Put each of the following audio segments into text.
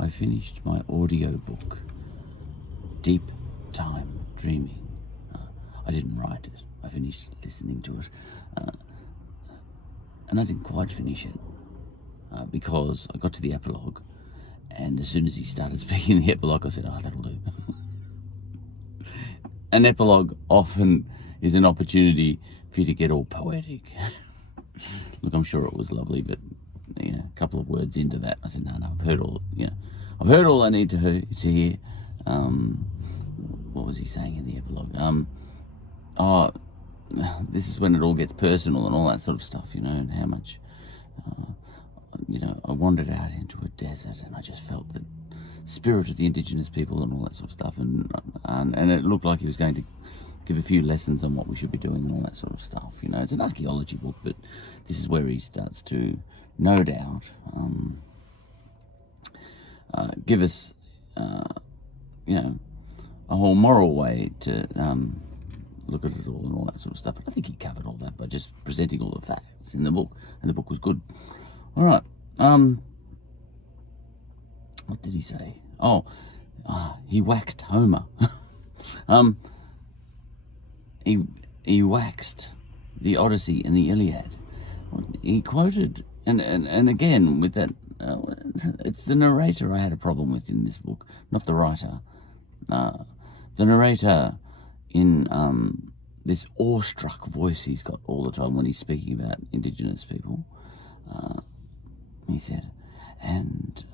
I finished my audiobook, Deep Time Dreaming. I didn't write it. I finished listening to it. And I didn't quite finish it because I got to the epilogue, and as soon as he started speaking in the epilogue, I said, oh, that'll do. An epilogue often is an opportunity for you to get all poetic. Look, I'm sure it was lovely, but a couple of words into that, I said, no, I've heard all I need to hear. What was he saying in the epilogue? This is when it all gets personal and all that sort of stuff, and how much, I wandered out into a desert and I just felt the spirit of the indigenous people and all that sort of stuff, and it looked like he was going to give a few lessons on what we should be doing and all that sort of stuff. It's an archaeology book, but this is where he starts to, no doubt, give us, a whole moral way to look at it all and all that sort of stuff. But I think he covered all that by just presenting all the facts in the book, and the book was good. All right. What did he say? He waxed Homer. He waxed the Odyssey and the Iliad. He quoted, and again with that, it's the narrator I had a problem with in this book, not the writer. The narrator in this awestruck voice he's got all the time when he's speaking about indigenous people. He said, and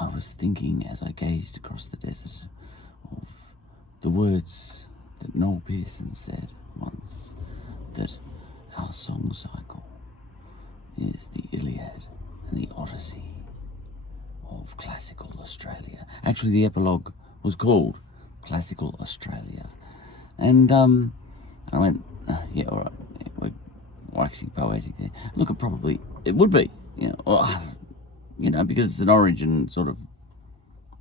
I was thinking as I gazed across the desert of the words that Noel Pearson said once, that our song cycle is the Iliad and the Odyssey of classical Australia. Actually, the epilogue was called Classical Australia. And I went, yeah, all right, we're waxing poetic there. Look, it would be, because it's an origin sort of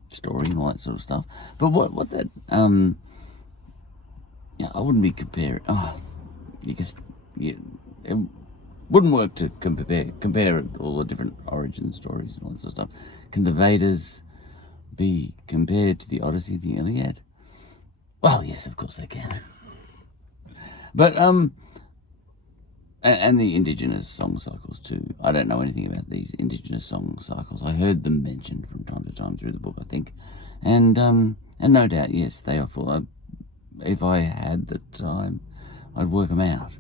story and all that sort of stuff. But what that, I wouldn't be comparing, it wouldn't work to compare all the different origin stories and all that sort of stuff. Can the Vedas be compared to the Odyssey and the Iliad? Well, yes, of course they can. But, and the indigenous song cycles too. I don't know anything about these indigenous song cycles. I heard them mentioned from time to time through the book, I think. And no doubt, yes, they are full. If I had the time, I'd work them out.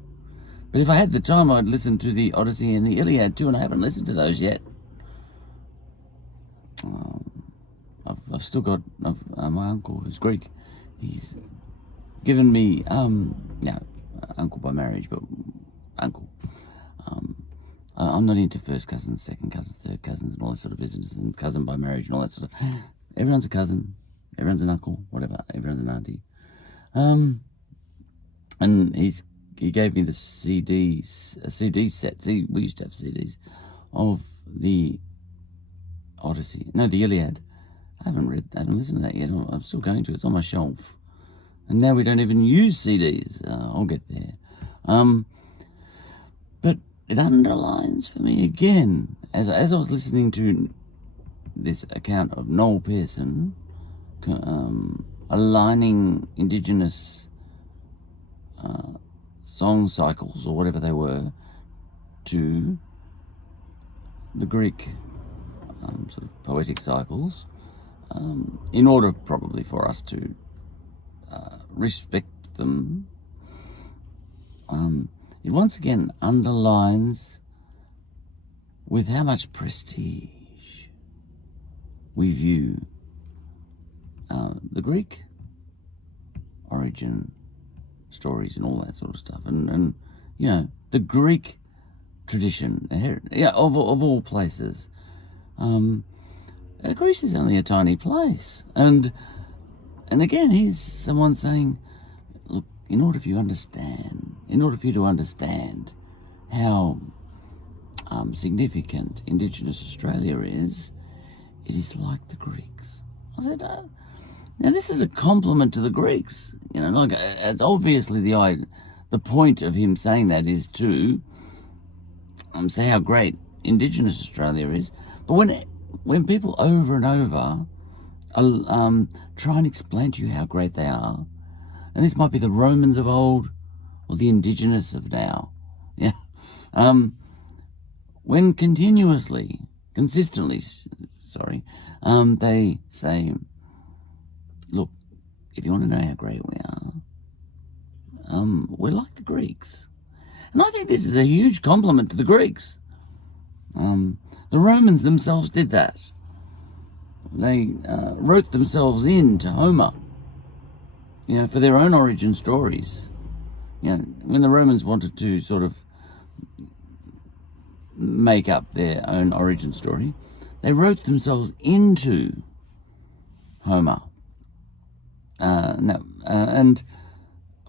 But if I had the time, I'd listen to the Odyssey and the Iliad too, and I haven't listened to those yet. I've still got my uncle, who's Greek. He's given me, uncle by marriage, but uncle. I'm not into first cousins, second cousins, third cousins, and all that sort of business, and cousin by marriage and all that sort of stuff. Everyone's a cousin, everyone's an uncle, whatever, everyone's an auntie. And he gave me the CDs, a CD set. See, we used to have CDs of the Odyssey. No, the Iliad. I haven't listened to that yet. I'm still going to. It's on my shelf. And now we don't even use CDs. I'll get there. But it underlines for me again, as I was listening to this account of Noel Pearson, aligning indigenous song cycles, or whatever they were, to the Greek sort of poetic cycles, in order probably for us to respect them. It once again underlines with how much prestige we view the Greek origin stories and all that sort of stuff, and the Greek tradition, of all places. Greece is only a tiny place, and again, here's someone saying, look, in order for you to understand how significant Indigenous Australia is, it is like the Greeks. I said, now this is a compliment to the Greeks. It's obviously the point of him saying that is to say how great Indigenous Australia is, But when people over and over try and explain to you how great they are, and this might be the Romans of old or the indigenous of now, yeah. When consistently, they say, look, if you want to know how great we are, we're like the Greeks. And I think this is a huge compliment to the Greeks. The Romans themselves did that. They wrote themselves into Homer, for their own origin stories. When the Romans wanted to sort of make up their own origin story, they wrote themselves into Homer. And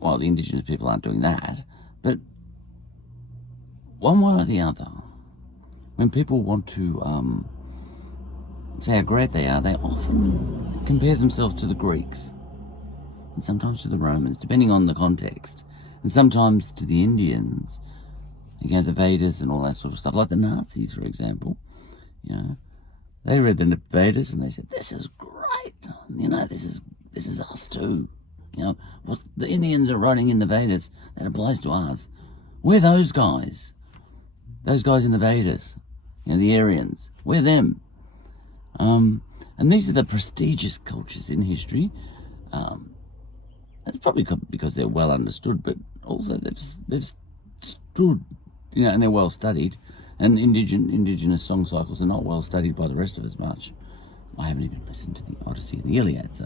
the indigenous people aren't doing that, but one way or the other, when people want to say how great they are, they often compare themselves to the Greeks, and sometimes to the Romans, depending on the context, and sometimes to the Indians, the Vedas and all that sort of stuff, like the Nazis, for example. They read the Vedas and they said, this is great, this is us too. What the Indians are writing in the Vedas, that applies to us. We're those guys in the Vedas, the Aryans, we're them. And these are the prestigious cultures in history. That's probably because they're well understood, but also they've stood, and they're well studied. And indigenous song cycles are not well studied by the rest of us much. I haven't even listened to the Odyssey and the Iliad, so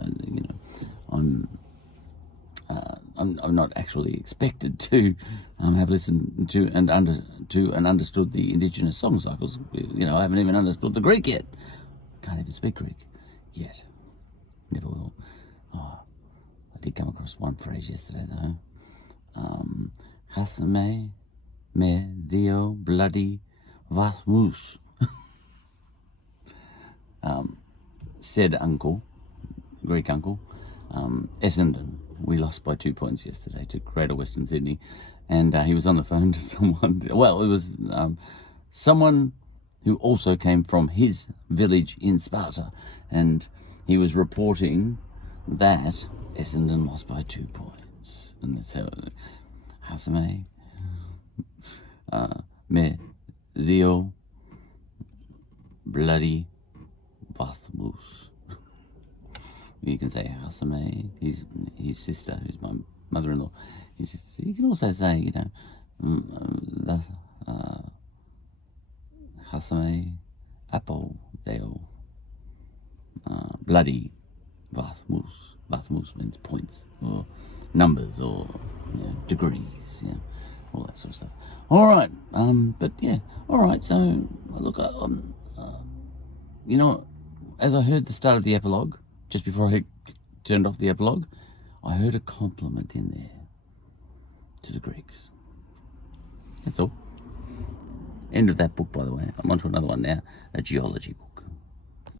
I'm not actually expected to have listened to and understood the indigenous song cycles. I haven't even understood the Greek yet. Can't even speak Greek yet. Never will. I did come across one phrase yesterday though. Chasme me dio bloody vasmus. Said uncle, Greek uncle, Essendon. We lost by 2 points yesterday to Greater Western Sydney, and he was on the phone to someone. Well, it was someone who also came from his village in Sparta, and he was reporting that Essendon lost by 2 points, and that's how. Hasame me dio bloody Vathmus. You can say Hasame, his sister, who's my mother-in-law. You can also say, Hasame Apple Deo bloody Vathmus. Vathmus means points or numbers or degrees, all that sort of stuff. All right, all right. So look, as I heard the start of the epilogue, just before I turned off the epilogue, I heard a compliment in there to the Greeks. That's all. End of that book, by the way. I'm on to another one now, a geology book.